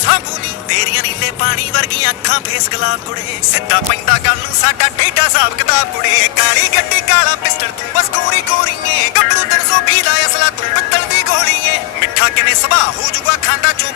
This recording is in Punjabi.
ਸਾਂਭੂ ਨੀ ਤੇਰੀਆਂ ਨੀਲੇ ਪਾਣੀ ਵਰਗੀਆਂ ਅੱਖਾਂ ਫੇਸ ਗੁਲਾਬ ਕੁੜੇ ਸਿੱਧਾ ਪੈਂਦਾ ਗੱਲ ਨੂੰ ਸਾਡਾ ਟੇਢਾ ਹਿਸਾਬ ਕਿਤਾਬ ਕੁੜੇ ਕਾਲੀ ਗੱਡੀ ਕਾਲਾ ਪਿਸਟਲ ਤੂੰ ਬਸ ਗੋਰੀ ਗੋਰੀਏ ਗੱਭਰੂ 320 ਦਾ ਅਸਲਾ ਤੂੰ ਪਿੱਤਲ ਦੀ ਗੋਲੀਏ ਮਿੱਠਾ ਕਿਵੇਂ ਸੁਭਾਅ ਹੋ ਜੂਗਾ ਖਾਂਦਾ ਚੋਂ